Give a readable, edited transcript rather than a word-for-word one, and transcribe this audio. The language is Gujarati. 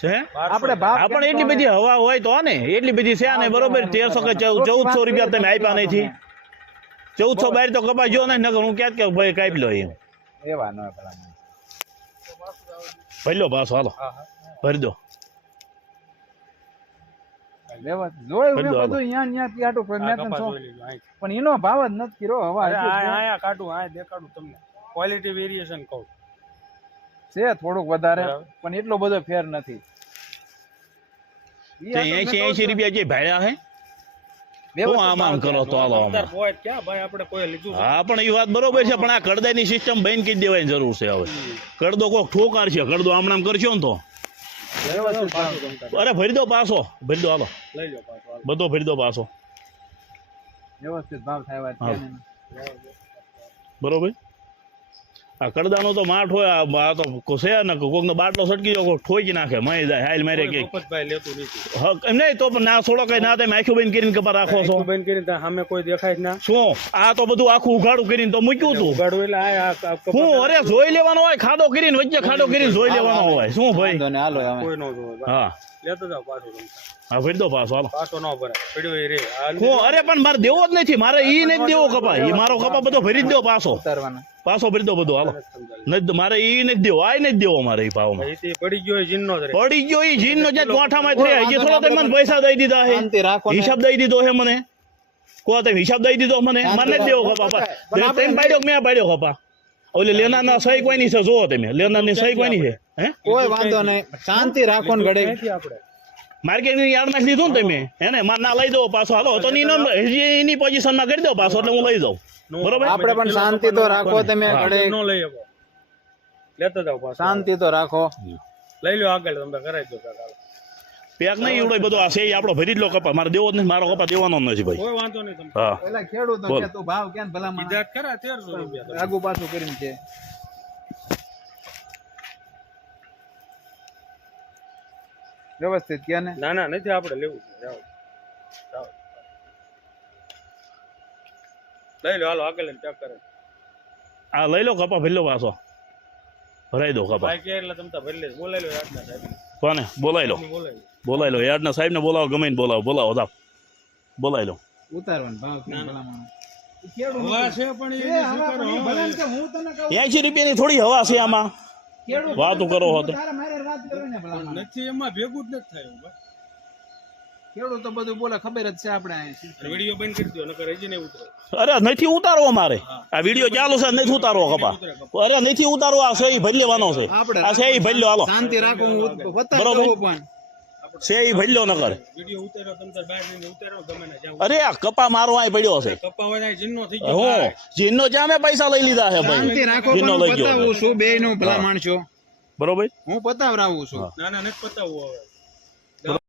છે આપણે એટલી બધી હવા હોય તો ને એટલી બધી છે ને બરોબર 1300 કે 1400 રૂપિયા તમે આપ્યા નથી 1400 બહાર તો કપાસ જો ને નકર હું ક્યાં કે ભાઈ કાપી લો એમ એવા ન પેલા ભરી લો પાછો હાલો ભરી દો પણ એનો ભાવ જ નથી કર્યો હવા દેખાડું તમને ક્વોલિટી વેરિએશન કહું છે થોડુંક વધારે પણ એટલો બધો ફેર નથી 80 રૂપિયા જે ભાડ્યા હે હું આમ કરો તો હાલો ક્યાં ભાઈ આપણે કોઈ લીધું હા પણ એ વાત બરોબર છે પણ આ કડદાની સિસ્ટમ બંધ કરી દેવાની જરૂર છે હવે કડદો કોક ઠોકાર છે કડદો આમ કરશો ને તો અરે ભરી દો પાછો ભરી દો હાલો લઈ લો પાછો બધો ભરી દો પાછો વ્યવસ્થિત ભાવ થાય બરોબર આ કડદાનો તો માઠ હોય આ તો છે ને કોકનો બાટલો સટકી જો ઠોકી નાખે મય જાય હાલ મારે કે મફતભાઈ લેતું નથી એમ નહીં તો પણ ના છોડો કઈ ના તમે આખું બંધ કરીને કપા રાખો છો બંધ કરીને સામે કોઈ દેખાય જ ના શું આ તો બધું આખું ઉઘાડું કરીને તો મૂક્યું તું ઉઘાડું એટલે હું અરે જોઈ લેવાનો હોય ખાડો કરીને વચ્ચે ખાડો કરીને જોઈ લેવાનો હોય શું ભાઈ કોઈ નો જોવે હા લેતો જાવ પાછો હા ભરી દો પાછો હાલો પાછો ન ભરાય પડ્યો એ રે હું અરે પણ મારે દેવો જ નથી મારે ઈ નથી દેવો કપા એ મારો કપા બધો ભરી જ દો પાછો પાછો ભરી દો બધો હાલો નથી મારે ઈ નથી દેવો આ નથી દેવો મારે એ ભાવમાં પડી ગયો જીનનો પડી ગયો એ જીનનો જે ગોઠામાં થઈ હજી થોડો તમે મને પૈસા દઈ દીધા હે હિસાબ દઈ દીધો હે મને કો તમે હિસાબ દઈ દીધો મને નથી દેવો કપા તમે પાડ્યો મેં પાડ્યો કપા ઓલે લેનારના સહી કોઈ ની છે જોવો તમે લેનારની સહી કોઈ ની છે હે કોઈ વાંધો નહીં શાંતિ રાખો ને ઘડે આપણે માર્કેટની યાર્ડમાં લીધું ને તમે એને માર ના લઈ દો પાછો હાલો તો એની પોઝિશનમાં કરી દો પાછો એટલે હું લઈ જાઉં બરોબર આપણે પણ શાંતિ તો રાખો તમે ઘડે ન લઈ આવો લેતો જાવ પાછો શાંતિ તો રાખો લઈ લો આગળ તમે કરાવી દો કાકા પેક નહીં એવડો બધો આ છે આપણો ભરી જ લો કપા મારે દેવો જ નહીં મારો કપા દેવાનો નથી ભાઈ કોઈ વાંધો નહીં તમે હા પેલા ખેડૂતો કે તું ભાવ કેમ ભલા માં કીધા ખરા 1300 રૂપિયા આગુ પાછું કરીને છે વ્યવસ્થિત કે ને ના ના નથી આપણે લેવું છે જાઓ જાઓ લઈ લો હાલો આગળ ચેક કરે આ લઈ લો કપા ભરી લો પાછો ભરાઈ દો કપા ભાઈ કે એટલે તમે તો ભરી લે બોલાઈ લો યાદના સાહેબ કોને બોલાઈ લો બોલાઈ લો યાદના સાહેબ ને બોલાવો ગમે ને બોલાવો બોલાવો જાવ બોલાઈ લો ઉતારવાનો ભાવ કેમ ભલા માં હવા છે પણ એ સ્વીકારો ભલા કે હું તને કહું 80 રૂપિયાની થોડી હવા છે આમાં વાતો કરો હો તો તારા મારે વાત કરો ને ભલા માં નથી એમાં ભેગું જ નથી થયું ખેડૂત તો બધું બોલે ખબર જ છે આપણે વિડિયો બંધ કરી દો નકર હજી નહીં ઉતરે અરે નથી ઉતારવો મારે આ વિડીયો ચાલુ છે નથી ઉતારવો કપા અરે નથી ઉતારવો આ સહી ભરી લેવાનો છે આ સહી ભરી લો હાલો શાંતિ રાખો હું બતાવું પણ સહી ભરી લો નકર વિડિયો ઉતારો તમે તાર બહાર જઈને ઉતારો ગમે ના જાવ અરે આ કપા મારો અહીં પડ્યો છે કપ્પા હોય જીનનો થઈ ગયો હું જીનનો જ્યાં મેં પૈસા લઈ લીધા છે ભાઈ શાંતિ રાખો જીનનો પણ લઈ ગયો બતાવું છું બે નું ભલા માણસો બરોબર હું પતાવરાવું છું ના ના નથી પતાવવું હવે